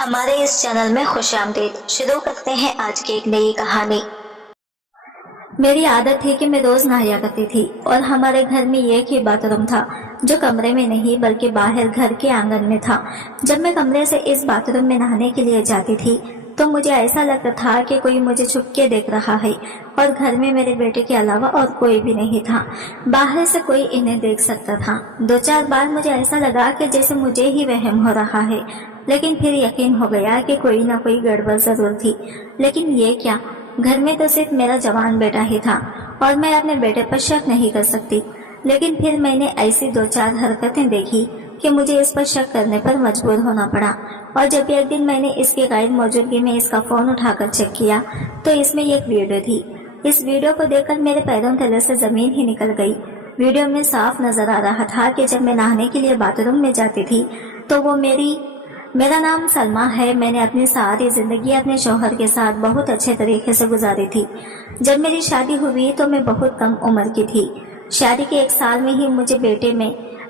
ہمارے اس چینل میں خوش آمدید۔ شروع کرتے ہیں آج کی ایک نئی کہانی۔ میری عادت تھی کہ میں روز نہایا کرتی تھی اور ہمارے گھر میں ایک ہی باتھ روم تھا جو کمرے میں نہیں بلکہ باہر گھر کے آنگن میں تھا۔ جب میں کمرے سے اس باتھ روم میں نہانے کے لیے جاتی تھی تو مجھے ایسا لگتا تھا کہ کوئی مجھے چھپ کے دیکھ رہا ہے اور گھر میں میرے بیٹے کے علاوہ اور کوئی بھی نہیں تھا۔ باہر سے کوئی انہیں دیکھ سکتا تھا۔ 2-4 بار مجھے ایسا لگا کہ جیسے مجھے ہی وہم ہو رہا ہے، لیکن پھر یقین ہو گیا کہ کوئی نہ کوئی گڑبڑ ضرور تھی۔ لیکن یہ کیا، گھر میں تو صرف میرا جوان بیٹا ہی تھا اور میں اپنے بیٹے پر شک نہیں کر سکتی۔ لیکن پھر میں نے ایسی 2-4 حرکتیں دیکھی کہ مجھے اس پر شک کرنے پر مجبور ہونا پڑا، اور جب بھی ایک دن میں نے اس کی غیر موجودگی میں اس کا فون اٹھا کر چیک کیا تو اس میں ایک ویڈیو تھی۔ اس ویڈیو کو دیکھ کر میرے پیروں تلے سے زمین ہی نکل گئی۔ ویڈیو میں صاف نظر آ رہا تھا کہ جب میں نہانے کے لیے باتھ روم میں جاتی تھی تو وہ میرا نام سلمہ ہے۔ میں نے اپنی ساری زندگی اپنے شوہر کے ساتھ بہت اچھے طریقے سے گزاری تھی۔ جب میری شادی ہوئی تو میں بہت کم عمر کی تھی۔ شادی کے 1 سال میں ہی مجھے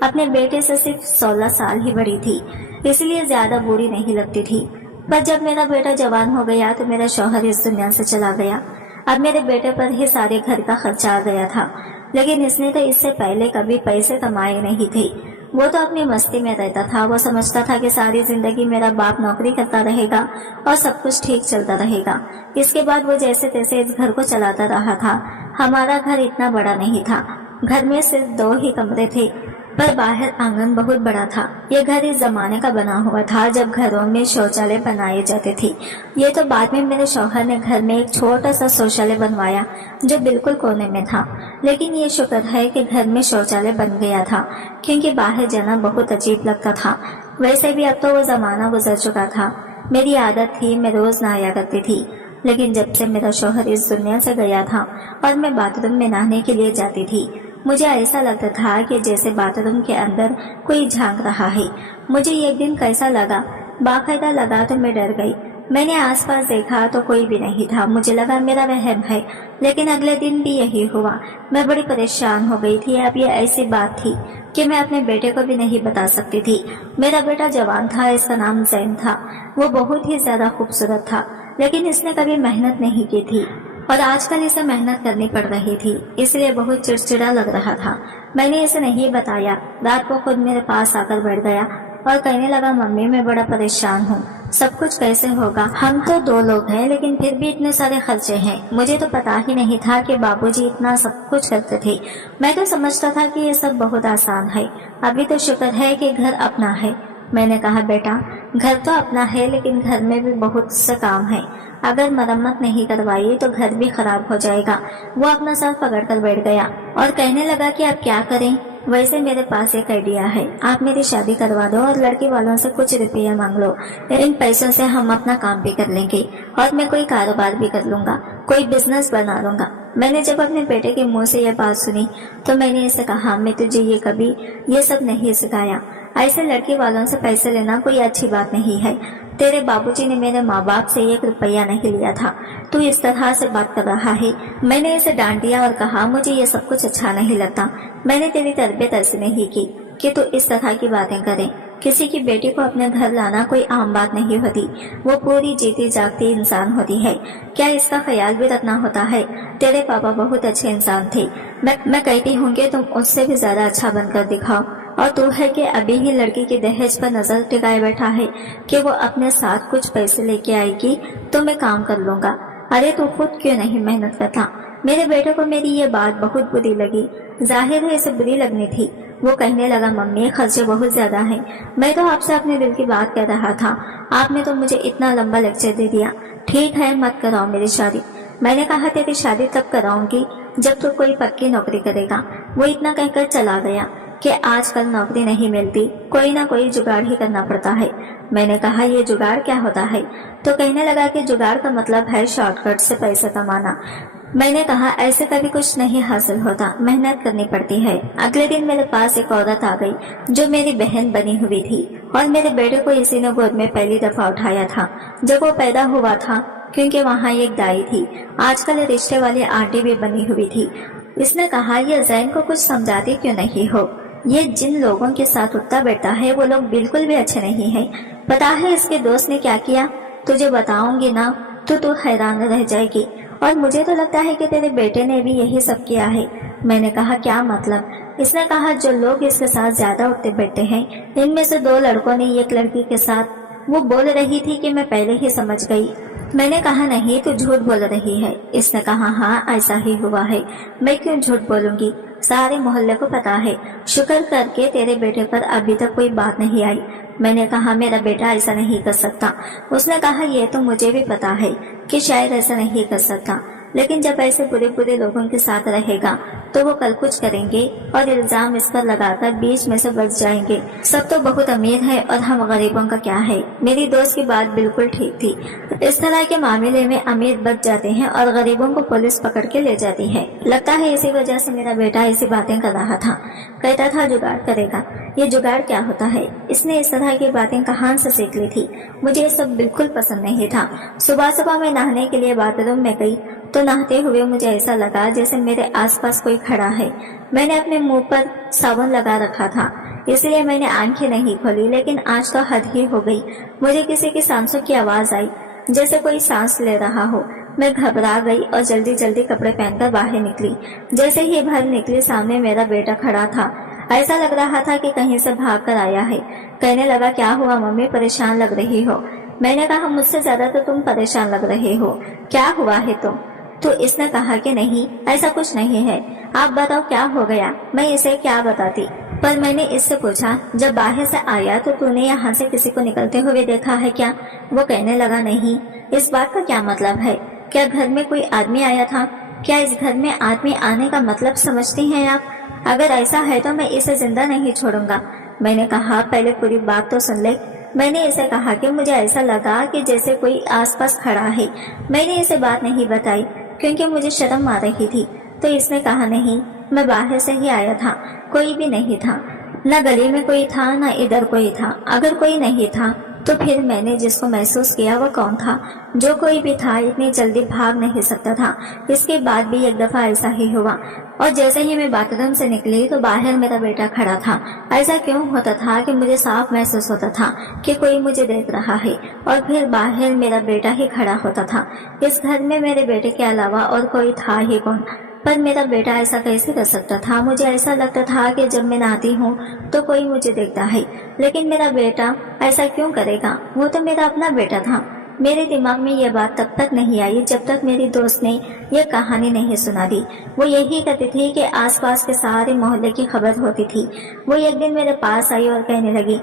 اپنے بیٹے سے صرف 16 سال ہی بڑی تھی، اس لیے زیادہ بری نہیں لگتی تھی۔ پر جب میرا بیٹا جوان ہو گیا تو میرا شوہر اس دنیا سے چلا گیا۔ اب میرے بیٹے پر ہی سارے گھر کا خرچہ آ گیا تھا، لیکن اس نے تو اس سے پہلے کبھی پیسے کمائے نہیں تھے۔ وہ تو اپنی مستی میں رہتا تھا۔ وہ سمجھتا تھا کہ ساری زندگی میرا باپ نوکری کرتا رہے گا اور سب کچھ ٹھیک چلتا رہے گا۔ اس کے بعد وہ جیسے تیسے اس گھر کو چلاتا رہا تھا۔ ہمارا گھر اتنا بڑا نہیں تھا، گھر میں صرف 2 ہی کمرے تھے، پر باہر آنگن بہت بڑا تھا۔ یہ گھر اس زمانے کا بنا ہوا تھا جب گھروں میں شوچالیہ بنائے جاتے تھے۔ یہ تو بعد میں میرے شوہر نے گھر میں ایک چھوٹا سا شوچالیہ بنوایا جو بالکل کونے میں تھا، لیکن یہ شکر ہے کہ گھر میں شوچالیہ بن گیا تھا، کیونکہ باہر جانا بہت عجیب لگتا تھا۔ ویسے بھی اب تو وہ زمانہ گزر چکا تھا۔ میری عادت تھی میں روز نہایا کرتی تھی، لیکن جب سے میرا شوہر اس دنیا سے گیا تھا اور میں باتھ روم میں نہانے کے لیے جاتی تھی، مجھے ایسا لگتا تھا کہ جیسے باتھ روم کے اندر کوئی جھانک رہا ہے۔ مجھے ایک دن کیسا لگا، باقاعدہ لگا تو میں ڈر گئی۔ میں نے آس پاس دیکھا تو کوئی بھی نہیں تھا۔ مجھے لگا میرا وہم ہے، لیکن اگلے دن بھی یہی ہوا۔ میں بڑی پریشان ہو گئی تھی۔ اب یہ ایسی بات تھی کہ میں اپنے بیٹے کو بھی نہیں بتا سکتی تھی۔ میرا بیٹا جوان تھا، اس کا نام زین تھا۔ وہ بہت ہی زیادہ خوبصورت تھا، لیکن اس نے کبھی محنت نہیں کی تھی اور آج کل اسے محنت کرنی پڑ رہی تھی، اس لیے بہت چڑچڑا لگ رہا تھا۔ میں نے اسے نہیں بتایا۔ رات کو خود میرے پاس آ کر بیٹھ گیا اور کہنے لگا، ممی میں بڑا پریشان ہوں، سب کچھ کیسے ہوگا؟ ہم تو 2 لوگ ہیں، لیکن پھر بھی اتنے سارے خرچے ہیں۔ مجھے تو پتا ہی نہیں تھا کہ بابو جی اتنا سب کچھ کرتے تھے۔ میں تو سمجھتا تھا کہ یہ سب بہت آسان ہے۔ ابھی تو شکر ہے کہ گھر اپنا ہے۔ میں نے کہا، بیٹا گھر تو اپنا ہے، لیکن گھر میں بھی بہت سے کام ہیں۔ اگر مرمت نہیں کروائی تو گھر بھی خراب ہو جائے گا۔ وہ اپنا سر پکڑ کر بیٹھ گیا اور کہنے لگا کہ اب کیا کریں؟ ویسے میرے پاس ایک آئیڈیا ہے، آپ میری شادی کروا دو اور لڑکی والوں سے کچھ روپیہ مانگ لو۔ ان پیسوں سے ہم اپنا کام بھی کر لیں گے اور میں کوئی کاروبار بھی کر لوں گا، کوئی بزنس بنا لوں گا۔ میں نے جب اپنے بیٹے کے منہ سے یہ بات سنی تو میں نے اسے کہا، میں تجھے کبھی یہ سب نہیں سکھایا۔ ایسے لڑکی والوں سے پیسے لینا کوئی اچھی بات نہیں ہے۔ تیرے بابو جی نے میرے ماں باپ سے 1 روپیہ نہیں لیا تھا، تو اس طرح سے بات کر رہا ہے۔ میں نے اسے ڈانٹ دیا اور کہا، مجھے یہ سب کچھ اچھا نہیں لگتا۔ میں نے تیری تربیت ایسی نہیں کی کہ تو اس طرح کی باتیں کرے۔ کسی کی بیٹی کو اپنے گھر لانا کوئی عام بات نہیں ہوتی، وہ پوری جیتی جاگتی انسان ہوتی ہے۔ کیا اس کا خیال بھی رکھنا ہوتا ہے؟ تیرے پاپا بہت اچھے انسان تھے، میں کہتی ہوں کہ تم اس سے بھی زیادہ اچھا بن کر دکھاؤ، اور تو ہے کہ ابھی ہی لڑکی کے دہیج پر نظر ٹکائے بیٹھا ہے کہ وہ اپنے ساتھ کچھ پیسے لے کے آئے گی تو میں کام کر لوں گا۔ ارے تو خود کیوں نہیں محنت کرتا؟ میرے بیٹے کو میری یہ بات بہت بری لگی۔ ظاہر ہے اسے بری لگنی تھی۔ وہ کہنے لگا، ممی خرچے بہت زیادہ ہیں۔ میں تو آپ سے اپنے دل کی بات کہہ رہا تھا، آپ نے تو مجھے اتنا لمبا لیکچر دے دیا۔ ٹھیک ہے، مت کراؤ میری شادی۔ میں نے کہا، تیری شادی تب کراؤں گی جب تو کوئی پکی نوکری کرے گا۔ وہ اتنا کہہ کر چلا گیا کہ آج کل نوکری نہیں ملتی، کوئی نہ کوئی جگاڑ ہی کرنا پڑتا ہے۔ میں نے کہا، یہ جگاڑ کیا ہوتا ہے؟ تو کہنے لگا کہ جگاڑ کا مطلب ہے شارٹ کٹ سے پیسے کمانا۔ میں نے کہا، ایسے کبھی کچھ نہیں حاصل ہوتا، محنت کرنی پڑتی ہے۔ اگلے دن میرے پاس ایک عورت آ گئی جو میری بہن بنی ہوئی تھی، اور میرے بیٹے کو اسی نے گود میں پہلی دفعہ اٹھایا تھا جب وہ پیدا ہوا تھا، کیونکہ وہاں ایک دائی تھی، آج کل رشتے والی آنٹی بھی بنی ہوئی تھی۔ اس نے کہا، یہ زین کو کچھ سمجھاتی کیوں نہیں ہو؟ یہ جن لوگوں کے ساتھ اٹھتا بیٹھتا ہے وہ لوگ بالکل بھی اچھے نہیں ہیں۔ پتا ہے اس کے دوست نے کیا کیا؟ تجھے بتاؤں گی نا تو حیران رہ جائے گی، اور مجھے تو لگتا ہے کہ تیرے بیٹے نے بھی یہی سب کیا ہے۔ میں نے کہا کیا مطلب؟ اس نے کہا جو لوگ اس کے ساتھ زیادہ اٹھتے بیٹھتے ہیں، ان میں سے 2 لڑکوں نے ایک لڑکی کے ساتھ۔ وہ بول رہی تھی کہ میں پہلے ہی سمجھ گئی۔ میں نے کہا نہیں، تو جھوٹ بول رہی ہے۔ اس نے کہا ہاں ایسا ہی ہوا ہے، میں کیوں جھوٹ بولوں گی، سارے محلے کو پتا ہے۔ شکر کر کے تیرے بیٹے پر ابھی تک کوئی بات نہیں آئی۔ میں نے کہا میرا بیٹا ایسا نہیں کر سکتا۔ اس نے کہا یہ تو مجھے بھی پتا ہے کہ شاید ایسا نہیں کر سکتا، لیکن جب ایسے برے لوگوں کے ساتھ رہے گا تو وہ کل کچھ کریں گے اور الزام اس پر لگا کر بیچ میں سے بچ جائیں گے۔ سب تو بہت امیر ہے اور ہم غریبوں کا کیا ہے۔ میری دوست کی بات بالکل ٹھیک تھی، اس طرح کے معاملے میں امیر بچ جاتے ہیں اور غریبوں کو پولیس پکڑ کے لے جاتی ہے۔ لگتا ہے اسی وجہ سے میرا بیٹا ایسی باتیں کر رہا تھا، کہتا تھا جگاڑ کرے گا۔ یہ جگاڑ کیا ہوتا ہے؟ اس نے اس طرح کی باتیں کہاں سے سیکھ لی تھی؟ مجھے یہ سب بالکل پسند نہیں تھا۔ صبح میں نہانے کے لیے باتھ روم میں گئی تو نہاتے ہوئے مجھے ایسا لگا جیسے میرے آس پاس کوئی کھڑا ہے۔ میں نے اپنے منہ پر صابن لگا رکھا تھا، اس لیے میں نے آنکھیں نہیں کھولی، لیکن آج تو حد ہی ہو گئی۔ مجھے کسی کی سانسوں کی آواز آئی، جیسے کوئی سانس لے رہا ہو۔ میں گھبرا گئی اور جلدی کپڑے پہن کر باہر نکلی۔ جیسے ہی باہر نکلی سامنے میرا بیٹا کھڑا تھا۔ ایسا لگ رہا تھا کہ کہیں سے بھاگ کر آیا ہے۔ کہنے لگا کیا ہوا ممی، پریشان لگ رہی ہو؟ میں نے کہا مجھ سے زیادہ تو تم پریشان لگ رہے ہو، کیا ہوا ہے تو اس نے کہا کہ نہیں ایسا کچھ نہیں ہے، آپ بتاؤ کیا ہو گیا۔ میں اسے کیا بتاتی، پر میں نے اس سے پوچھا جب باہر سے آیا تو نے یہاں سے کسی کو نکلتے ہوئے دیکھا ہے کیا؟ وہ کہنے لگا نہیں۔ اس بات کا کیا مطلب ہے؟ کیا گھر میں کوئی آدمی آیا تھا؟ کیا اس گھر میں آدمی آنے کا مطلب سمجھتی ہیں آپ؟ اگر ایسا ہے تو میں اسے زندہ نہیں چھوڑوں گا۔ میں نے کہا پہلے پوری بات تو سن لے۔ میں نے اسے کہا کہ مجھے ایسا لگا کہ جیسے کوئی آس پاس کھڑا ہے۔ میں نے اسے بات نہیں بتائی کیونکہ مجھے شرم آ رہی تھی، تو اس نے کہا نہیں میں باہر سے ہی آیا تھا، کوئی بھی نہیں تھا، نہ گلی میں کوئی تھا نہ ادھر کوئی تھا۔ اگر کوئی نہیں تھا تو پھر میں نے جس کو محسوس کیا وہ کون تھا؟ جو کوئی بھی تھا اتنی جلدی بھاگ نہیں سکتا تھا۔ اس کے بعد بھی ایک دفعہ ایسا ہی ہوا، اور جیسے ہی میں باتھ روم سے نکلی تو باہر میرا بیٹا کھڑا تھا۔ ایسا کیوں ہوتا تھا کہ مجھے صاف محسوس ہوتا تھا کہ کوئی مجھے دیکھ رہا ہے، اور پھر باہر میرا بیٹا ہی کھڑا ہوتا تھا۔ اس گھر میں میرے بیٹے کے علاوہ اور کوئی تھا ہی کون؟ پر میرا بیٹا ایسا کیسے کر سکتا تھا؟ مجھے ایسا لگتا تھا کہ جب میں نہاتی ہوں تو کوئی مجھے دیکھتا ہے، لیکن میرا بیٹا ایسا کیوں کرے گا؟ وہ تو میرا اپنا بیٹا تھا۔ میرے دماغ میں یہ بات تب تک نہیں آئی جب تک میری دوست نے یہ کہانی نہیں سنا دی۔ وہ یہی کہتی تھی کہ آس پاس کے سارے محلے کی خبر ہوتی تھی۔ وہ ایک دن میرے پاس آئی اور کہنے لگی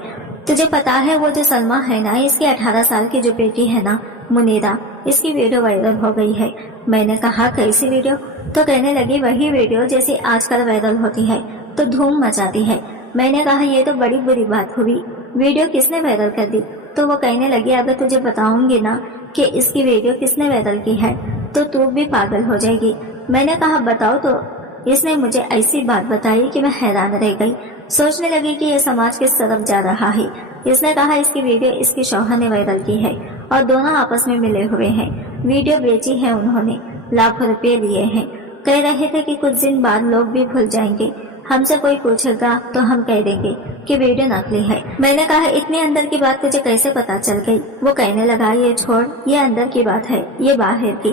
تجھے پتا ہے وہ جو سلمہ ہے نا، اس کی 18 سال کی جو بیٹی ہے نا منیرہ، اس کی ویڈیو وائرل ہو گئی ہے۔ میں نے کہا کیسی ویڈیو؟ تو کہنے لگی وہی ویڈیو جیسی آج کل وائرل ہوتی ہے تو دھوم مچاتی ہے۔ میں نے کہا یہ تو بڑی بری بات ہوئی، ویڈیو کس نے وائرل کر دی؟ تو وہ کہنے لگی اگر تجھے بتاؤں گی نا کہ اس کی ویڈیو کس نے وائرل کی ہے تو بھی پاگل ہو جائے گی۔ میں نے کہا بتاؤ تو۔ اس نے مجھے ایسی بات بتائی کہ میں حیران رہ گئی، سوچنے لگی کہ یہ سماج کس طرف جا رہا ہے۔ اس نے کہا اس کی ویڈیو اس کے شوہر نے وائرل کی ہے اور دونوں آپس میں ملے ہوئے ہیں، ویڈیو بیچی ہے انہوں نے، لاکھوں روپے لیے ہیں، کہہ رہے تھے کہ کچھ دن بعد لوگ بھی بھول جائیں گے، ہم سے کوئی پوچھے گا تو ہم کہہ دیں گے کہ ویڈیو نقلی ہے۔ میں نے کہا اتنے اندر کی بات تجھے کیسے پتا چل گئی؟ وہ کہنے لگا یہ چھوڑ، یہ اندر کی بات ہے، یہ باہر کی،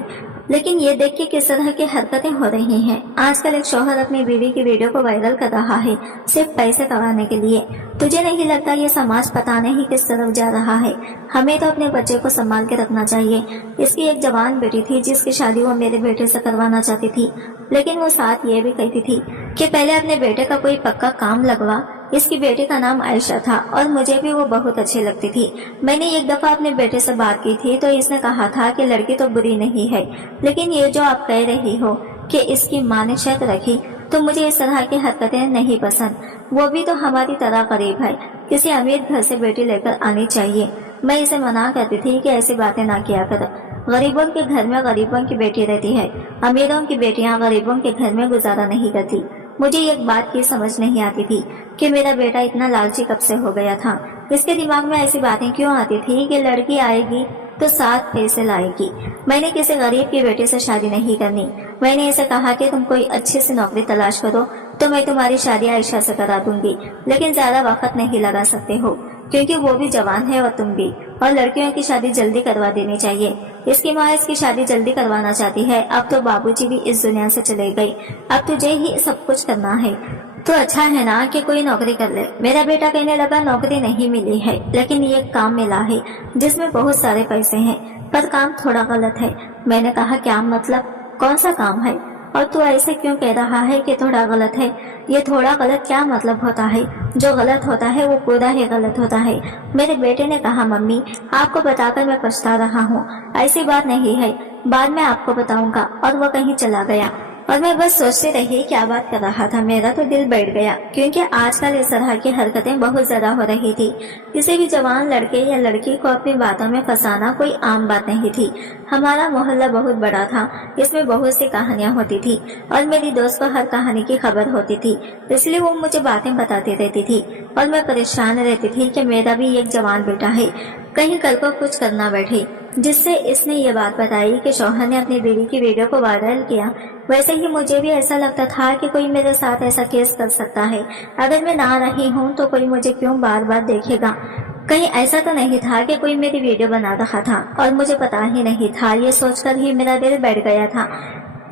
لیکن یہ دیکھ کے کس طرح کی حرکتیں ہو رہی ہیں۔ آج کل ایک شوہر اپنی بیوی کی ویڈیو کو وائرل کر رہا ہے صرف پیسے کمانے کے لیے۔ تجھے نہیں لگتا یہ سماج پتہ نہیں کس طرف جا رہا ہے؟ ہمیں تو اپنے بچے کو سنبھال کے رکھنا چاہیے۔ اس کی ایک جوان بیٹی تھی جس کی شادی وہ میرے بیٹے سے کروانا چاہتی تھی، لیکن وہ ساتھ یہ بھی کہتی تھی کہ پہلے اپنے بیٹے کا کوئی پکا کام لگوا۔ اس کی بیٹی کا نام عائشہ تھا اور مجھے بھی وہ بہت اچھی لگتی تھی۔ میں نے ایک دفعہ اپنے بیٹے سے بات کی تھی تو اس نے کہا تھا کہ لڑکی تو بری نہیں ہے، لیکن یہ جو آپ کہہ رہی ہو کہ اس کی ماں نے شک رکھی تو مجھے اس طرح کی حرکتیں نہیں پسند۔ وہ بھی تو ہماری طرح غریب ہے، کسی امیر گھر سے بیٹی لے کر آنی چاہیے۔ میں اسے منع کرتی تھی کہ ایسی باتیں نہ کیا کر، غریبوں کے گھر میں غریبوں کی بیٹی رہتی ہے، امیروں کی بیٹیاں غریبوں کے گھر میں گزارا نہیں کرتی۔ مجھے ایک بات کی سمجھ نہیں آتی تھی کہ میرا بیٹا اتنا لالچی کب سے ہو گیا تھا۔ اس کے دماغ میں ایسی باتیں کیوں آتی تھی کہ لڑکی آئے گی تو 7 پیسے لائے گی۔ میں نے کسی غریب کی بیٹی سے شادی نہیں کرنی۔ میں نے اسے کہا کہ تم کوئی اچھی سی نوکری تلاش کرو تو میں تمہاری شادی عائشہ سے کرا دوں گی، لیکن زیادہ وقت نہیں لگا سکتے ہو क्योंकि वो भी जवान है और तुम भी, और लड़कियों की शादी जल्दी करवा देनी चाहिए। इसकी माँ इसकी शादी जल्दी करवाना चाहती है। अब तो बाबूजी भी इस दुनिया से चले गए, अब तुझे ही सब कुछ करना है। तो अच्छा है ना कि कोई नौकरी कर ले। मेरा बेटा कहने लगा नौकरी नहीं मिली है, लेकिन ये काम मिला है जिसमें बहुत सारे पैसे हैं, पर काम थोड़ा गलत है। मैंने कहा क्या मतलब, कौन सा काम है, और तू ऐसे क्यों कह रहा है कि थोड़ा गलत है? ये थोड़ा गलत क्या मतलब होता है? जो गलत होता है वो पूरा ही गलत होता है। मेरे बेटे ने कहा मम्मी आपको बताकर मैं पछता रहा हूँ, ऐसी बात नहीं है, बाद में आपको बताऊंगा। और वो कहीं चला गया और मैं बस सोचती रही क्या बात कर रहा था। मेरा तो दिल बैठ गया, क्योंकि आजकल इस तरह की हरकतें बहुत ज्यादा हो रही थी। किसी भी जवान लड़के या लड़की को अपनी बातों में फंसाना कोई आम बात नहीं थी। हमारा मोहल्ला बहुत बड़ा था, इसमें बहुत सी कहानियां होती थी और मेरी दोस्त को हर कहानी की खबर होती थी, इसलिए वो मुझे बातें बताती रहती थी और मैं परेशान रहती थी कि मेरा भी एक जवान बेटा है, कहीं कल को कुछ करना बैठे। जिससे इसने ये बात बताई कि शौहर ने अपनी बीवी की वीडियो को वायरल किया। वैसे ही मुझे भी ऐसा लगता था कि कोई मेरे साथ ऐसा केस कर सकता है। अगर मैं ना रही हूँ तो कोई मुझे क्यों बार बार देखेगा? कहीं ऐसा तो नहीं था कि कोई मेरी वीडियो बना रहा था और मुझे पता ही नहीं था। ये सोचकर ही मेरा दिल बैठ गया था।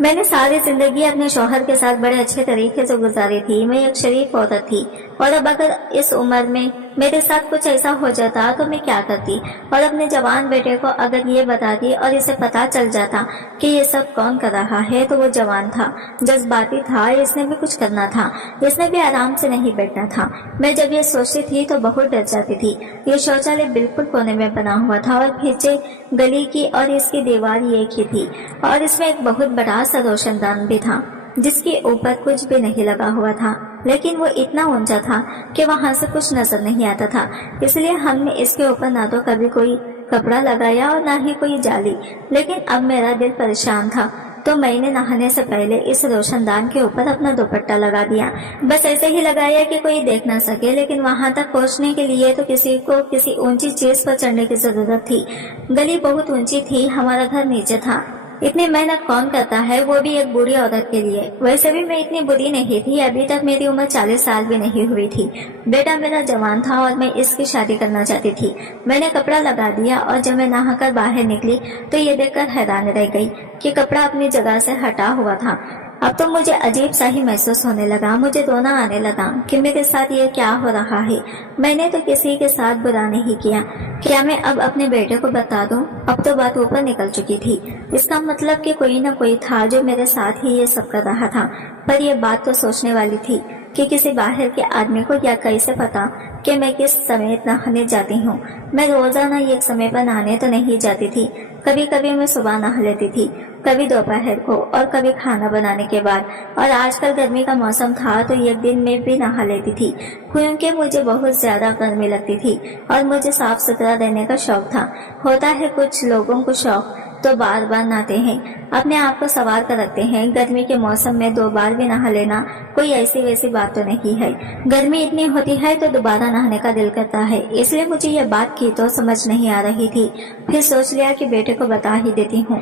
मैंने सारी जिंदगी अपने शौहर के साथ बड़े अच्छे तरीके से गुजारी थी। मैं एक शरीफ औरत थी और अब अगर इस उम्र में मेरे साथ कुछ ऐसा हो जाता तो मैं क्या करती? और अपने जवान बेटे को अगर ये बताती और इसे पता चल जाता कि ये सब कौन कर रहा है, तो वो जवान था, जज्बाती था, इसने भी कुछ करना था, इसने भी आराम से नहीं बैठना था। मैं जब ये सोचती थी तो बहुत डर जाती थी। ये शौचालय बिल्कुल कोने में बना हुआ था और पीछे गली की और इसकी दीवार एक ही थी और इसमें एक बहुत बड़ा सा रोशनदान भी था जिसके ऊपर कुछ भी नहीं लगा हुआ था, लेकिन वो इतना ऊंचा था कि वहां से कुछ नजर नहीं आता था। इसलिए हमने इसके ऊपर ना तो कभी कोई कपड़ा लगाया और ना ही कोई जाली। लेकिन अब मेरा दिल परेशान था तो मैंने नहाने से पहले इस रोशनदान के ऊपर अपना दुपट्टा लगा दिया। बस ऐसे ही लगाया कि कोई देख ना सके, लेकिन वहां तक पहुंचने के लिए तो किसी को किसी ऊंची चीज पर चढ़ने की जरूरत थी। गली बहुत ऊंची थी, हमारा घर नीचे था। इतनी मेहनत कौन करता है, वो भी एक बूढ़ी औरत के लिए। वैसे भी मैं इतनी बुरी नहीं थी, अभी तक मेरी उम्र 40 साल भी नहीं हुई थी। बेटा मेरा जवान था और मैं इसकी शादी करना चाहती थी। मैंने कपड़ा लगा दिया और जब मैं नहाकर बाहर निकली तो ये देखकर हैरान रह गई कि कपड़ा अपनी जगह से हटा हुआ था। अब तो मुझे अजीब सा ही महसूस होने लगा, मुझे रोना आने लगा कि मेरे साथ ये क्या हो रहा है। मैंने तो किसी के साथ बुरा नहीं किया, क्या मैं अब अपने बेटे को बता दूं? अब तो बात ऊपर निकल चुकी थी। इसका मतलब कि कोई न कोई था जो मेरे साथ ही ये सब कर रहा था। पर यह बात तो सोचने वाली थी कि किसी बाहर के आदमी को या कैसे पता कि मैं किस समय नहाने जाती हूँ। मैं रोजाना एक समय पर नहाने तो नहीं जाती थी। कभी कभी मैं सुबह नहा लेती थी, कभी दोपहर को और कभी खाना बनाने के बाद, और आजकल गर्मी का मौसम था तो एक दिन में भी नहा लेती थी, क्योंकि मुझे बहुत ज्यादा गर्मी लगती थी और मुझे साफ सुथरा रहने का शौक था। होता है कुछ लोगों को शौक तो बार बार नहाते हैं, अपने आप को संवार कर रखते हैं। गर्मी के मौसम में 2 बार भी नहा लेना कोई ऐसी वैसी बात तो नहीं है। गर्मी इतनी होती है तो दोबारा नहाने का दिल करता है। इसलिए मुझे यह बात की तो समझ नहीं आ रही थी, फिर सोच लिया कि बेटे को बता ही देती हूँ।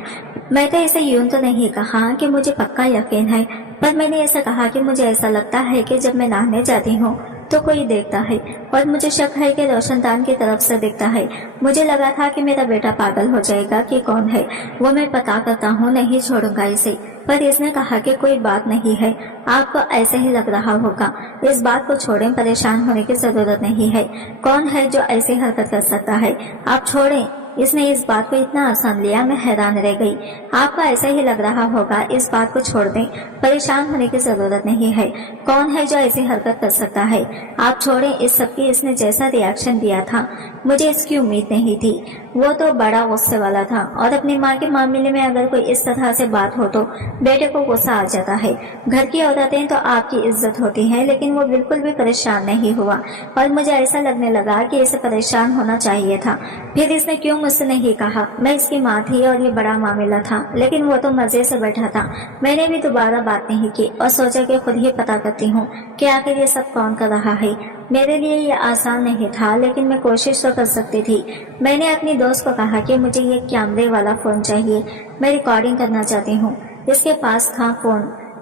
मैं तो इसे यूं तो नहीं कहा कि मुझे पक्का यकीन है, पर मैंने ऐसा कहा कि मुझे ऐसा लगता है कि जब मैं नहाने जाती हूँ तो कोई देखता है और मुझे शक है कि रोशनदान की तरफ से दिखता है। मुझे लगा था कि मेरा बेटा पागल हो जाएगा कि कौन है वो मैं पता करता हूँ, नहीं छोड़ूंगा इसे। पर इसने कहा कि कोई बात नहीं है, आपको ऐसे ही लग रहा होगा, इस बात को छोड़ें, परेशान होने की जरूरत नहीं है। कौन है जो ऐसी हरकत कर सकता है, आप छोड़ें। इसने इस बात को इतना आसान लिया, मैं हैरान रह गई। आपको ऐसा ही लग रहा होगा, इस बात को छोड़ दें, परेशान होने की जरूरत नहीं है। कौन है जो ऐसी हरकत कर सकता है, आप छोड़ें। इस सब की इसने जैसा रिएक्शन दिया था मुझे इसकी उम्मीद नहीं थी। वो तो बड़ा गुस्से वाला था और अपनी माँ के मामले में अगर कोई इस तरह से बात हो तो बेटे को गुस्सा आ जाता है। घर की औरतें तो आपकी इज्जत होती है, लेकिन वो बिल्कुल भी परेशान नहीं हुआ और मुझे ऐसा लगने लगा कि इसे परेशान होना चाहिए था। फिर इसने क्यों मुझसे नहीं कहा? मैं इसकी माँ थी और ये बड़ा मामला था, लेकिन वो तो मजे से बैठा था। मैंने भी दोबारा बात नहीं की और सोचा कि खुद ही पता करती हूँ कि आखिर ये सब कौन कर रहा है। मेरे लिए ये आसान नहीं था, लेकिन मैं कोशिश तो कर सकती थी। मैंने अपनी दोस्त को कहा कि मुझे ये कैमरे वाला फोन चाहिए, मैं रिकॉर्डिंग करना चाहती हूँ। इसके पास था फोन,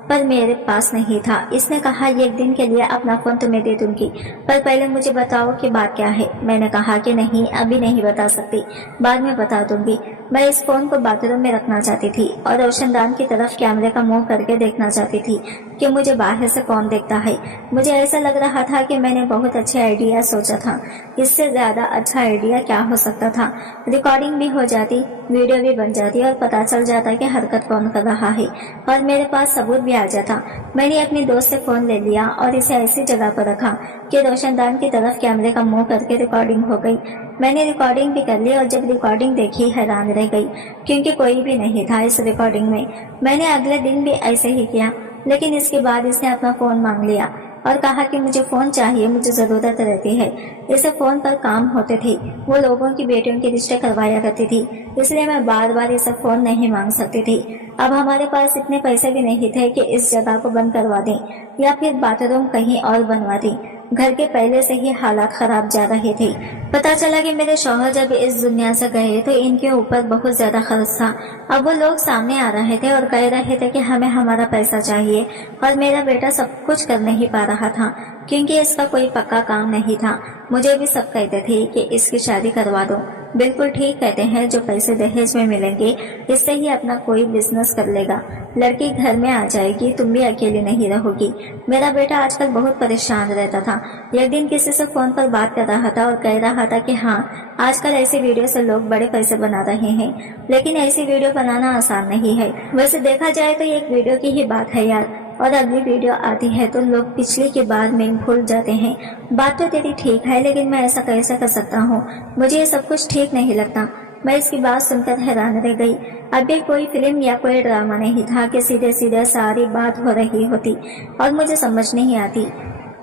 पर मेरे पास नहीं था। इसने कहा ये एक दिन के लिए अपना फोन तुम्हें दे दूंगी, पर पहले मुझे बताओ कि बात क्या है। मैंने कहा कि नहीं, अभी नहीं बता सकती, बाद में बता दूंगी। मैं इस फोन को बाथरूम में रखना चाहती थी और रोशनदान की तरफ कैमरे का मुंह करके देखना चाहती थी कि मुझे बाहर से कौन देखता है। मुझे ऐसा लग रहा था कि मैंने बहुत अच्छे आइडिया सोचा था। इससे ज्यादा अच्छा आइडिया क्या हो सकता था। रिकॉर्डिंग भी हो जाती, वीडियो भी बन जाती और पता चल जाता कि हरकत कौन कर रहा है और मेरे पास सबूत भी आ जाता। मैंने अपनी दोस्त से फोन ले लिया और इसे ऐसी जगह पर रखा कि रोशनदान की तरफ कैमरे का मुंह करके रिकॉर्डिंग हो गई। मैंने रिकॉर्डिंग भी कर ली और जब रिकॉर्डिंग देखी हैरान रह गई, क्योंकि कोई भी नहीं था इस रिकॉर्डिंग में। मैंने अगले दिन भी ऐसे ही किया, लेकिन इसके बाद इसने अपना फोन मांग लिया और कहा कि मुझे फोन चाहिए, मुझे जरूरत रहती है। इसे फोन पर काम होते थे, वो लोगों की बेटियों के रिश्ते करवाया करती थी, इसलिए मैं बार बार इसे फोन नहीं मांग सकती थी। अब हमारे पास इतने पैसे भी नहीं थे कि इस जगह को बंद करवा दें या फिर बाथरूम कहीं और बनवा दें। घर के पहले से ही हालात खराब जा रहे थे। पता चला कि मेरे शौहर जब इस दुनिया से गए तो इनके ऊपर बहुत ज्यादा खर्च था। अब वो लोग सामने आ रहे थे और कह रहे थे कि हमें हमारा पैसा चाहिए, और मेरा बेटा सब कुछ कर नहीं पा रहा था क्योंकि इसका कोई पक्का काम नहीं था। मुझे भी सब कहते थे कि इसकी शादी करवा दो। बिल्कुल ठीक कहते हैं, जो पैसे दहेज में मिलेंगे इससे ही अपना कोई बिजनेस कर लेगा। लड़की घर में आ जाएगी, तुम भी अकेली नहीं रहोगी। मेरा बेटा आजकल बहुत परेशान रहता था। एक दिन किसी से फोन पर बात कर रहा था और कह रहा था कि हाँ, आजकल ऐसी वीडियो से लोग बड़े पैसे बना रहे हैं, लेकिन ऐसी वीडियो बनाना आसान नहीं है। वैसे देखा जाए तो एक वीडियो की ही बात है यार, और अगली वीडियो आती है तो लोग पिछली के बाद में भूल जाते हैं। बात तो तेरी ठीक है, लेकिन मैं ऐसा कैसे कर सकता हूँ? मुझे ये सब कुछ ठीक नहीं लगता। मैं इसकी बात सुनकर हैरान रह गई। अब ये कोई फिल्म या कोई ड्रामा नहीं था कि सीधे सीधे सारी बात हो रही होती और मुझे समझ नहीं आती।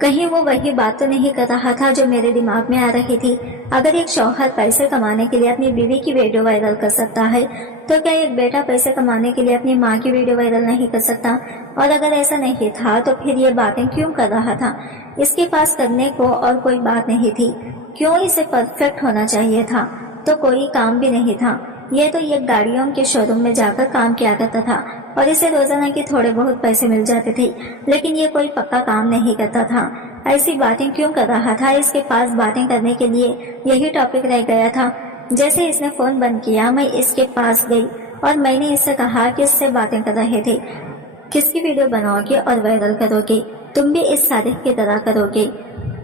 कहीं वो वही बात तो नहीं कर रहा था जो मेरे दिमाग में आ रही थी। अगर एक शौहर पैसे कमाने के लिए अपनी बीवी की वीडियो वायरल कर सकता है, तो क्या एक बेटा पैसे कमाने के लिए अपनी माँ की वीडियो वायरल नहीं कर सकता? और अगर ऐसा नहीं था तो फिर ये बातें क्यों कर रहा था? इसके पास करने को और कोई बात नहीं थी। क्यों इसे परफेक्ट होना चाहिए था? तो कोई काम भी नहीं था। ये तो ये गाड़ियों के शोरूम में जाकर काम किया करता था और इसे रोजाना के थोड़े बहुत पैसे मिल जाते थे, लेकिन ये कोई पक्का काम नहीं करता था। ऐसी बातें क्यों कर रहा था? इसके पास बातें करने के लिए यही टॉपिक रह गया था। जैसे इसने फोन बंद किया, मैं इसके पास गई और मैंने इससे कहा कि इससे बातें कर रहे थे, किसकी वीडियो बनाओगे और वायरल करोगे? तुम भी इस सादिक की तरह करोगे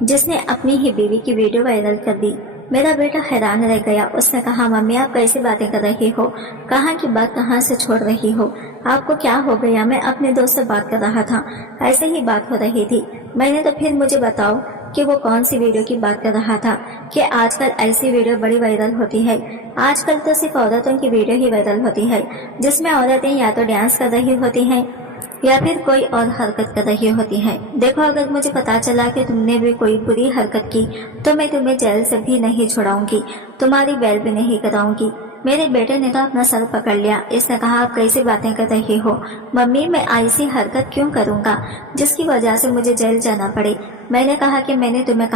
जिसने अपनी ही बीवी की वीडियो वायरल कर दी। मेरा बेटा हैरान रह गया। उसने कहा, मम्मी आप कैसी बातें कर रही हो? कहाँ की बात कहाँ से छोड़ रही हो? आपको क्या हो गया? मैं अपने दोस्त से बात कर रहा था, ऐसे ही बात हो रही थी। मैंने तो फिर मुझे बताओ कि वो कौन सी वीडियो की बात कर रहा था कि आजकल ऐसी वीडियो बड़ी वायरल होती है। आजकल तो सिर्फ औरतों की वीडियो ही वायरल होती है, जिसमें औरतें या तो डांस कर रही होती हैं या फिर कोई और हरकत कर रही होती है। देखो, अगर मुझे पता चला कि तुमने भी कोई बुरी हरकत की तो मैं तुम्हें जेल से भी नहीं छुड़ाऊंगी, तुम्हारी बेल भी नहीं कराऊंगी। मेरे बेटे ने तो अपना सर पकड़ लिया। इसने कहा, आप कैसी बातें कर रही हो मम्मी? मैं ऐसी हरकत क्यों करूंगा जिसकी वजह से मुझे जेल जाना पड़े? मैंने कहा कि मैंने तुम्हें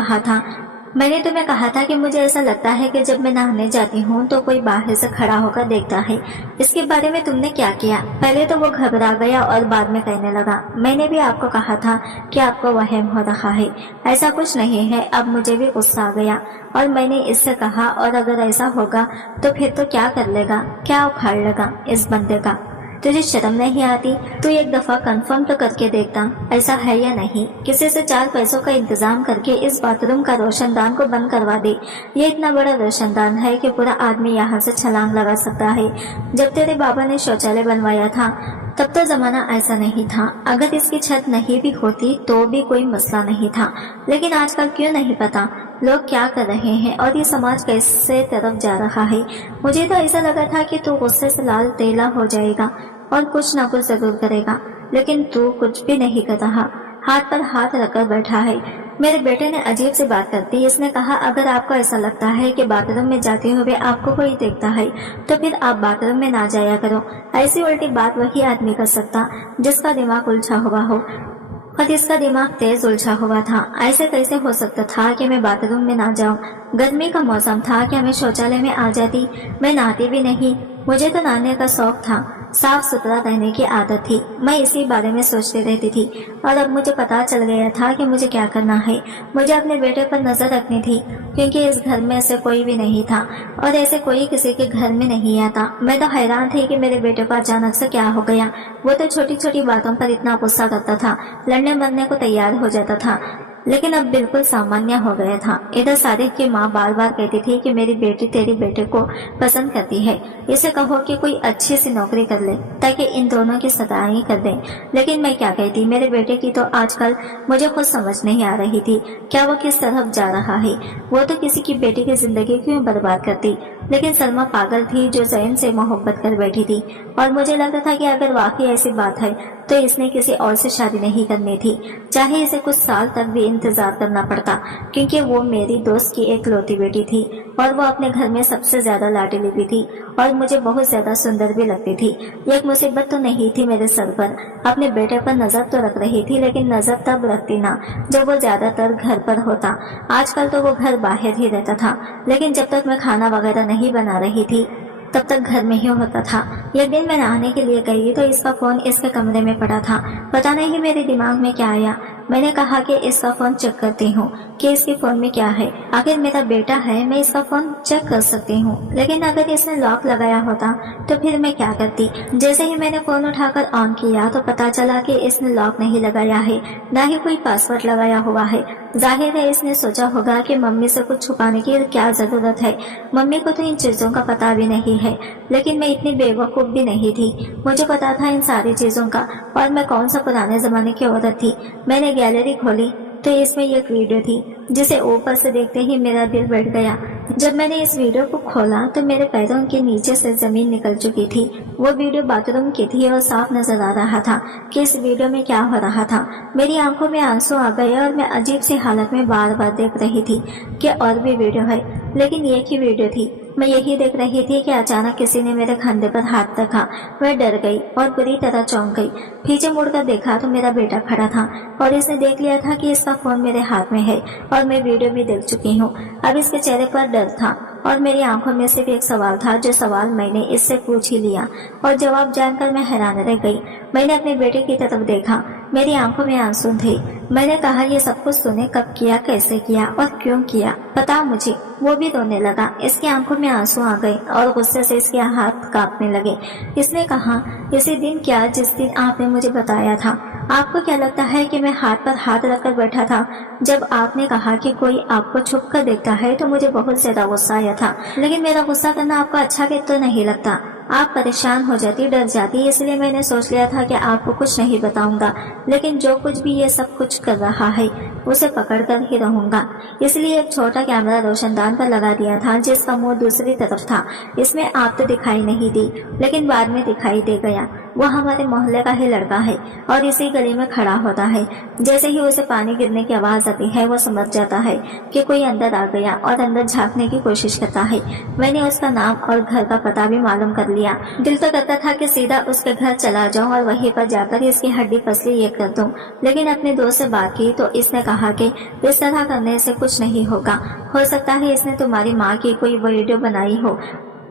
कहा था कि मुझे ऐसा लगता है कि जब मैं नहाने जाती हूँ तो कोई बाहर से खड़ा होकर देखता है। इसके बारे में तुमने क्या किया? पहले तो वो घबरा गया और बाद में कहने लगा, मैंने भी आपको कहा था कि आपको वहम हो रहा है, ऐसा कुछ नहीं है। अब मुझे भी गुस्सा आ गया और मैंने इससे कहा, और अगर ऐसा होगा तो फिर तो क्या कर लेगा? क्या उखाड़ लेगा इस बंदे का? तुझे शर्म नहीं आती? तू एक दफा कंफर्म तो करके देखता ऐसा है या नहीं। किसी से 4 पैसों का इंतजाम करके इस बाथरूम का रोशनदान को बंद करवा दे। ये इतना बड़ा रोशनदान है कि पूरा आदमी यहाँ से छलांग लगा सकता है। जब तेरे बाबा ने शौचालय बनवाया था तब तो जमाना ऐसा नहीं था। अगर इसकी छत नहीं भी होती तो भी कोई मसला नहीं था, लेकिन आजकल क्यों नहीं पता लोग क्या कर रहे हैं और ये समाज कैसे तरफ जा रहा है। मुझे तो ऐसा लगा था कि तू गुस्से से लाल तेला हो जाएगा और कुछ ना कुछ जरूर करेगा, लेकिन तू कुछ भी नहीं कर रहा, हाथ पर हाथ रखकर बैठा है। मेरे बेटे ने अजीब सी बात कर दी। इसने कहा, अगर आपको ऐसा लगता है कि बाथरूम में जाते हुए आपको कोई देखता है तो फिर आप बाथरूम में ना जाया करो। ऐसी उल्टी बात वही आदमी कर सकता जिसका दिमाग उलझा हुआ हो, और इसका दिमाग तेज उलझा हुआ था। ऐसे कैसे हो सकता था कि मैं बाथरूम में ना जाऊं? गर्मी का मौसम था, क्या मैं शौचालय में आ जाती? मैं नहाती भी नहीं, मुझे तो नहाने का शौक था। साफ सुथरा रहने की आदत थी। मैं इसी बारे में सोचती रहती थी और अब मुझे पता चल गया था कि मुझे क्या करना है। मुझे अपने बेटे पर नजर रखनी थी, क्योंकि इस घर में ऐसे कोई भी नहीं था और ऐसे कोई किसी के घर में नहीं आता। मैं तो हैरान थी कि मेरे बेटे को अचानक से क्या हो गया। वो तो छोटी छोटी बातों पर इतना गुस्सा करता था, लड़ने मरने को तैयार हो जाता था, लेकिन अब बिल्कुल सामान्य हो गया था। इधर सादिक की माँ बार बार कहती थी कि मेरी बेटी तेरे बेटे को पसंद करती है, इसे कहो कि कोई अच्छी सी नौकरी कर ले ताकि इन दोनों की सगाई कर दे। लेकिन मैं क्या कहती, मेरे बेटे की तो आजकल मुझे खुद समझ नहीं आ रही थी, क्या वो किस तरफ जा रहा है। वो तो किसी की बेटी की जिंदगी क्यों बर्बाद करती। लेकिन सलमा पागल थी जो जैन से मोहब्बत कर बैठी थी, और मुझे लगता था कि अगर वाकई ऐसी बात है तो इसने किसी और से शादी नहीं करनी थी, चाहे इसे कुछ साल तक भी इंतजार करना पड़ता, क्योंकि वो मेरी दोस्त की एकलौती बेटी थी और वो अपने घर में सबसे ज्यादा लाडली भी थी और मुझे बहुत ज्यादा सुंदर भी लगती थी। एक मुसीबत तो नहीं थी मेरे सर पर, अपने बेटे पर नजर तो रख रही थी, लेकिन नजर तब रखती ना जब वो ज्यादातर घर पर होता। आजकल तो वो घर बाहर ही रहता था, लेकिन जब तक मैं खाना वगैरह नहीं बना रही थी तब तक घर में ही होता था। एक दिन मैं नहाने के लिए गई तो इसका फोन इसके कमरे में पड़ा था। पता नहीं मेरे दिमाग में क्या आया, मैंने कहा कि इसका फोन चेक करती हूँ कि इसके फोन में क्या है। आखिर मेरा बेटा है, मैं इसका फोन चेक कर सकती हूँ, लेकिन अगर इसने लॉक लगाया होता तो फिर मैं क्या करती। जैसे ही मैंने फोन उठाकर ऑन किया तो पता चला कि इसने लॉक नहीं लगाया है, न ही कोई पासवर्ड लगाया हुआ है। जाहिर है इसने सोचा होगा कि मम्मी से कुछ छुपाने की क्या जरूरत है, मम्मी को तो इन चीजों का पता भी नहीं है। लेकिन मैं इतनी बेवकूफ भी नहीं थी, मुझे पता था इन सारी चीजों का, और मैं कौन सा पुराने जमाने की औरत थी। मैंने गैलरी खोली तो इसमें एक वीडियो थी जिसे ऊपर से देखते ही मेरा दिल बैठ गया। जब मैंने इस वीडियो को खोला तो मेरे पैरों के नीचे से जमीन निकल चुकी थी। वो वीडियो बाथरूम की थी और साफ नजर आ रहा था कि इस वीडियो में क्या हो रहा था। मेरी आंखों में आंसू आ गए और मैं अजीब सी हालत में बार बार देख रही थी कि और भी वीडियो है, लेकिन एक ही वीडियो थी। मैं यही देख रही थी कि अचानक किसी ने मेरे कंधे पर हाथ रखा। मैं डर गई और बुरी तरह चौंक गई। पीछे मुड़कर देखा तो मेरा बेटा खड़ा था और इसने देख लिया था कि इसका फोन मेरे हाथ में है और मैं वीडियो भी देख चुकी हूँ। अब इसके चेहरे पर डर था और मेरी आंखों में सिर्फ एक सवाल था, जो सवाल मैंने इससे पूछ ही लिया और जवाब जानकर मैं हैरान रह गई। मैंने अपने बेटे की तरफ देखा, मेरी आंखों में आंसू थे। मैंने कहा, ये सब कुछ तूने कब किया, कैसे किया और क्यों किया, बता मुझे। वो भी रोने लगा, इसकी आंखों में आंसू आ गए और गुस्से से इसके हाथ कांपने लगे। इसने कहा, इसी दिन क्या जिस दिन आपने मुझे बताया था। आपको क्या लगता है कि मैं हाथ पर हाथ रखकर बैठा था? जब आपने कहा कि कोई आपको छुप कर देखता है तो मुझे बहुत ज्यादा गुस्सा आया था, लेकिन मेरा गुस्सा करना आपको अच्छा भी तो नहीं लगता। आप परेशान हो जाती, डर जाती, इसलिए मैंने सोच लिया था कि आपको कुछ नहीं बताऊंगा, लेकिन जो कुछ भी ये सब कुछ कर रहा है उसे पकड़ कर ही रहूंगा। इसलिए एक छोटा कैमरा रोशनदान पर लगा दिया था जिसका मुंह दूसरी तरफ था। इसमें आप तो दिखाई नहीं दी, लेकिन बाद में दिखाई दे गया। वो हमारे मोहल्ले का ही लड़का है और इसी गली में खड़ा होता है। जैसे ही उसे पानी गिरने की आवाज आती है वो समझ जाता है कि कोई अंदर आ गया और अंदर झांकने की कोशिश करता है। मैंने उसका नाम और घर का पता भी मालूम कर लिया। दिल तो करता था कि सीधा उसके घर चला जाऊं और वहीं पर जाकर इसकी हड्डी पसली ये कर दूं, लेकिन अपने दोस्त से बात की तो इसने कहा कि इस तरह करने से कुछ नहीं होगा, हो सकता है इसने तुम्हारी माँ की कोई वीडियो बनाई हो,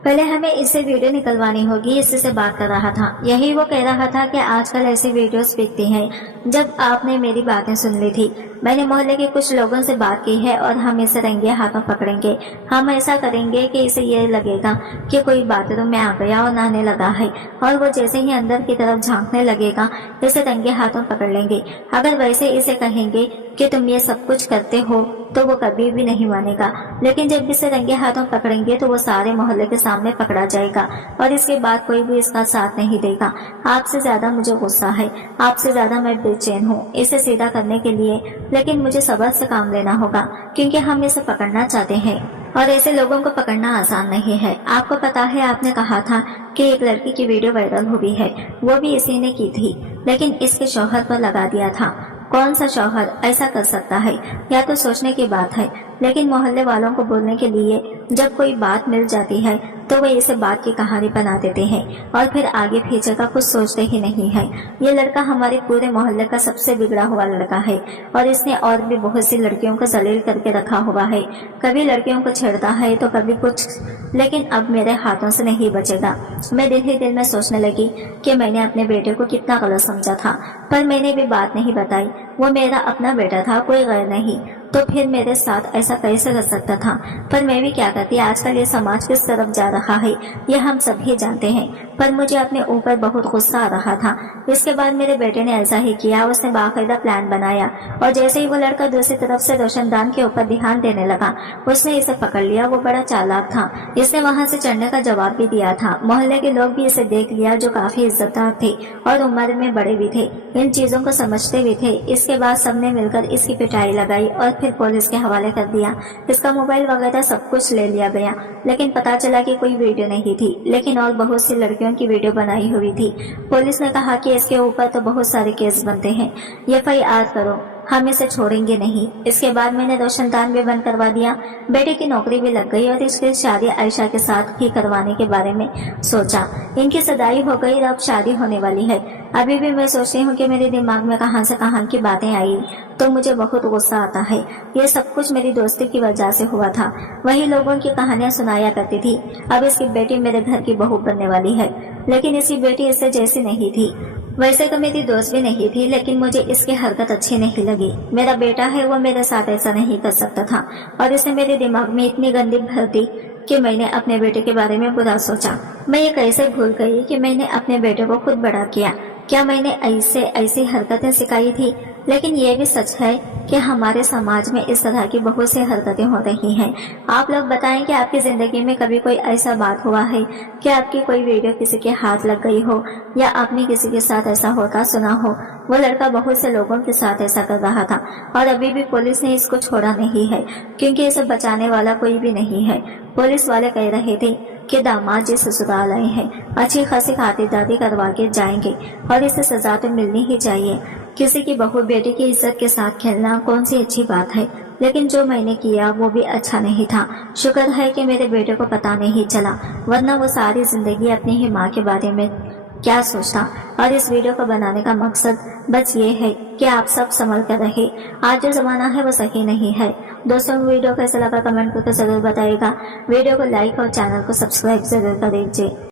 पहले हमें इससे वीडियो निकलवानी होगी। इसी से बात कर रहा था, यही वो कह रहा था कि आजकल ऐसी वीडियोस बिकती हैं। जब आपने मेरी बातें सुन ली थी, मैंने मोहल्ले के कुछ लोगों से बात की है और हम इसे रंगे हाथों पकड़ेंगे। हम ऐसा करेंगे कि इसे ये लगेगा कि कोई बाथरूम में आ गया और नहाने लगा है, और वो जैसे ही अंदर की तरफ झांकने लगेगा इसे रंगे हाथों पकड़ लेंगे। अगर वैसे इसे कहेंगे कि तुम ये सब कुछ करते हो तो वो कभी भी नहीं मानेगा, लेकिन जब इसे रंगे हाथों पकड़ेंगे तो वो सारे मोहल्ले के सामने पकड़ा जाएगा और इसके बाद कोई भी इसका साथ नहीं देगा। आपसे ज्यादा मुझे गुस्सा है, आपसे ज्यादा मैं बेचैन हूँ इसे सीधा करने के लिए, लेकिन मुझे सब्र से काम लेना होगा क्योंकि हम इसे पकड़ना चाहते हैं और ऐसे लोगों को पकड़ना आसान नहीं है। आपको पता है, आपने कहा था कि एक लड़की की वीडियो वायरल हुई है, वो भी इसी ने की थी, लेकिन इसके शौहर पर लगा दिया था। कौन सा शौहर ऐसा कर सकता है? या तो सोचने की बात है, लेकिन मोहल्ले वालों को बोलने के लिए जब कोई बात मिल जाती है तो वे इसे बात की कहानी बना देते हैं और फिर आगे पीछे का कुछ सोचते ही नहीं है। ये लड़का हमारे पूरे मोहल्ले का सबसे बिगड़ा हुआ लड़का है और इसने और भी बहुत सी लड़कियों को जलील करके रखा हुआ है। कभी लड़कियों को छेड़ता है तो कभी कुछ, लेकिन अब मेरे हाथों से नहीं बचेगा। मैं दिल ही दिल में सोचने लगी कि मैंने अपने बेटे को कितना गलत समझा था, पर मैंने भी बात नहीं बताई। वो मेरा अपना बेटा था, कोई गैर नहीं, तो फिर मेरे साथ ऐसा कैसे कर सकता था। पर मैं भी क्या करती, आजकल ये समाज किस तरफ जा रहा है ये हम सभी जानते हैं। पर मुझे अपने ऊपर बहुत गुस्सा आ रहा था। इसके बाद मेरे बेटे ने ऐसा ही किया। उसने बाकायदा प्लान बनाया और जैसे ही वो लड़का दूसरी तरफ से रोशनदान के ऊपर ध्यान देने लगा, उसने इसे पकड़ लिया। वो बड़ा चालाक था, इसने वहां से चढ़ने का जवाब भी दिया था। मोहल्ले के लोग भी इसे देख लिया, जो काफी इज्जतदार थे और उम्र में बड़े भी थे, इन चीजों को समझते भी थे। इसके बाद सबने मिलकर इसकी पिटाई लगाई और फिर पुलिस के हवाले कर दिया। इसका मोबाइल वगैरह सब कुछ ले लिया गया, लेकिन पता चला कि कोई वीडियो नहीं थी, लेकिन और बहुत सी लड़कियों की वीडियो बनाई हुई थी। पुलिस ने कहा कि इसके ऊपर तो बहुत सारे केस बनते हैं, FIR करो, हम इसे छोड़ेंगे नहीं। इसके बाद मैंने रोशनदान भी बंद करवा दिया। बेटे की नौकरी भी लग गई और इसकी शादी आयशा के साथ ही करवाने के बारे में सोचा। इनकी सगाई हो गई और अब शादी होने वाली है। अभी भी मैं सोचती हूँ कि मेरे दिमाग में कहां से कहां की बातें आई तो मुझे बहुत गुस्सा आता है। ये सब कुछ मेरी दोस्ती की वजह से हुआ था। वही लोगों की कहानियां सुनाया करती थी। अब इसकी बेटी मेरे घर की बहू बनने वाली है, लेकिन इसकी बेटी इससे जैसी नहीं थी। वैसे तो मेरी दोस्त भी नहीं थी, लेकिन मुझे इसकी हरकत अच्छी नहीं लगी। मेरा बेटा है, वो मेरे साथ ऐसा नहीं कर सकता था और इसने मेरे दिमाग में इतनी गंदी भर दी कि मैंने अपने बेटे के बारे में बुरा सोचा। मैं ये कैसे भूल गई कि मैंने अपने बेटे को खुद बड़ा किया। क्या मैंने ऐसी हरकतें सिखाई थी? लेकिन ये भी सच है कि हमारे समाज में इस तरह की बहुत सी हरकतें हो रही हैं। आप लोग बताएं कि आपकी जिंदगी में कभी कोई ऐसा बात हुआ है कि आपकी कोई वीडियो किसी के हाथ लग गई हो या आपने किसी के साथ ऐसा होता सुना हो। वो लड़का बहुत से लोगों के साथ ऐसा कर रहा था और अभी भी पुलिस ने इसको छोड़ा नहीं है, क्योंकि इसे बचाने वाला कोई भी नहीं है। पुलिस वाले कह रहे थे कि दामाद जी ससुराल आए हैं, अच्छी खासी खातिरदारी करवा के जाएंगे और इसे सजा तो मिलनी ही चाहिए। किसी की बहू बेटी की इज्जत के साथ खेलना कौन सी अच्छी बात है, लेकिन जो मैंने किया वो भी अच्छा नहीं था। शुक्र है कि मेरे बेटे को पता नहीं चला, वरना वो सारी जिंदगी अपनी ही माँ के बारे में क्या सोचता। और इस वीडियो को बनाने का मकसद बस ये है कि आप सब संभल कर रहे। आज जो जमाना है वो सही नहीं है। दोस्तों, वीडियो कैसा लगा कमेंट करके जरूर बताइएगा। वीडियो को लाइक और चैनल को सब्सक्राइब जरूर कर दीजिए।